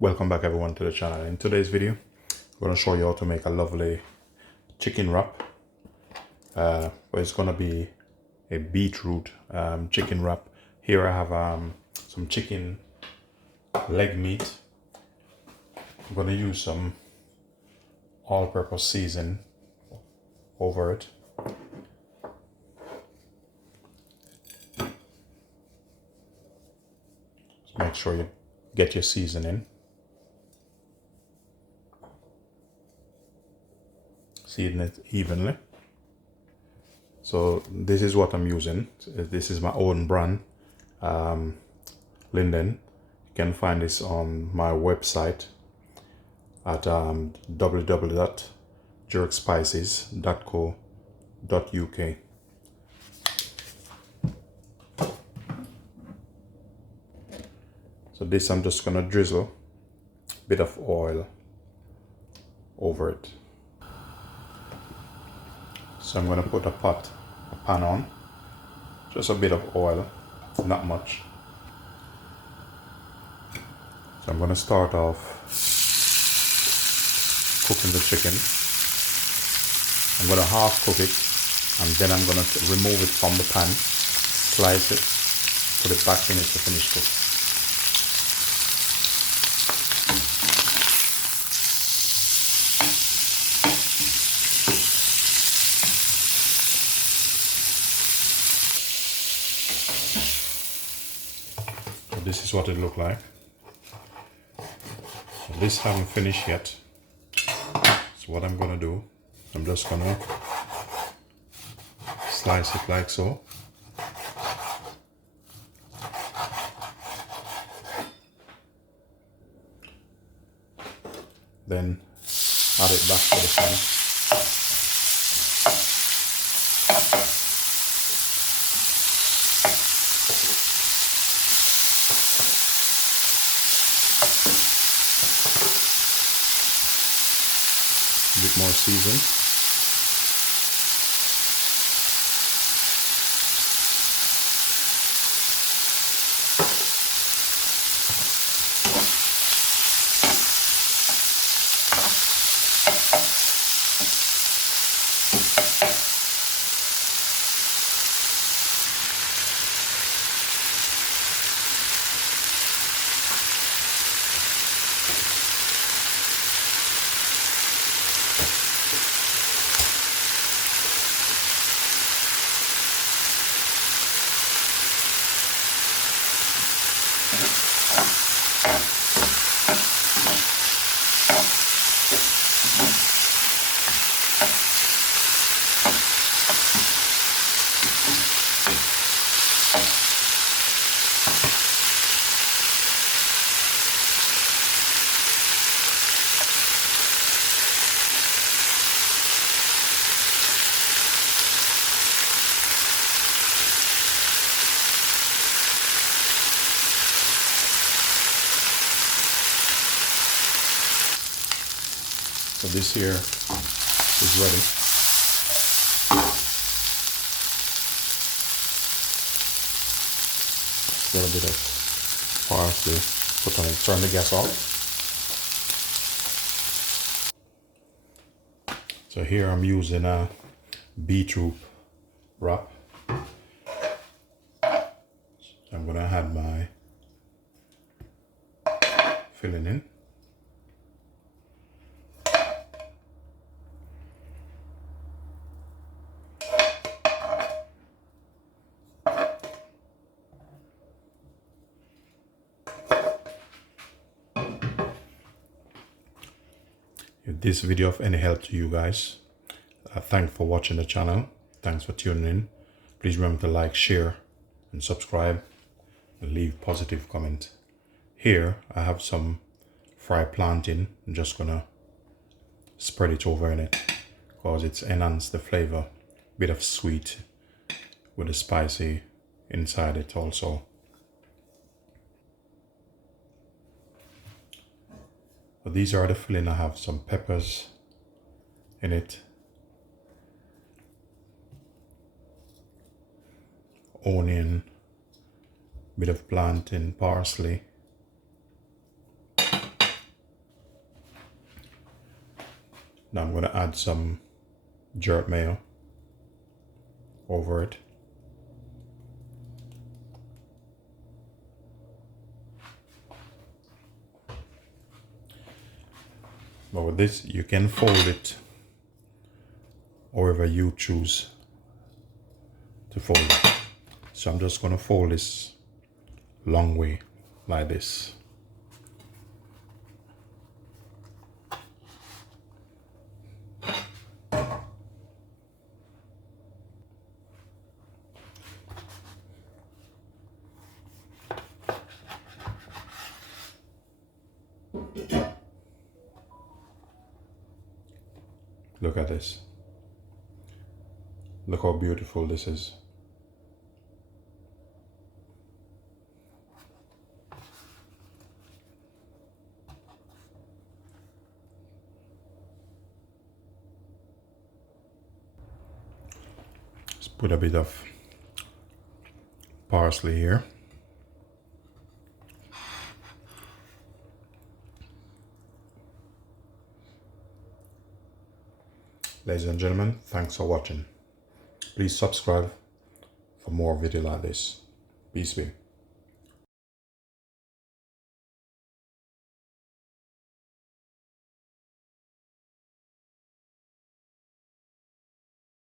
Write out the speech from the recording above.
Welcome back everyone to the channel. In today's video, I'm going to show you how to make a lovely chicken wrap. But it's going to be a beetroot chicken wrap. Here I have some chicken leg meat. I'm going to use some all-purpose season over it. So make sure you get your seasoning. Season it evenly. So this is what I'm using. This is my own brand, Linden. You can find this on my website at www.jerkspices.co.uk. So this I'm just gonna drizzle a bit of oil over it. So I'm going to put a pan on, just a bit of oil, not much. So I'm going to start off cooking the chicken. I'm going to half cook it, and then I'm going to remove it from the pan, slice it, put it back in it to finish cook. This is what it looked like. This haven't finished yet. So what I'm gonna do, I'm just gonna slice it like so. Then add it back to the pan. A bit more season. So this here is ready. A little bit of parsley put on it. Turn the gas off. So here I'm using a beetroot wrap. So I'm gonna add my filling in. If this video of any help to you guys, thanks for watching the channel. Thanks for tuning in. Please remember to like, share, and subscribe, and leave positive comment. Here I have some fried plantain. I'm just gonna spread it over in it because it's enhanced the flavor. Bit of sweet with the spicy inside it also. So these are the filling. I have some peppers in it, onion, bit of plantain, parsley, Now I'm going to add some jerk mayo over it. But with this, you can fold it however you choose to fold it. So I'm just going to fold this long way like this. Look at this. Look how beautiful this is. Let's put a bit of parsley here. Ladies and gentlemen, thanks for watching. Please subscribe for more videos like this. Peace be.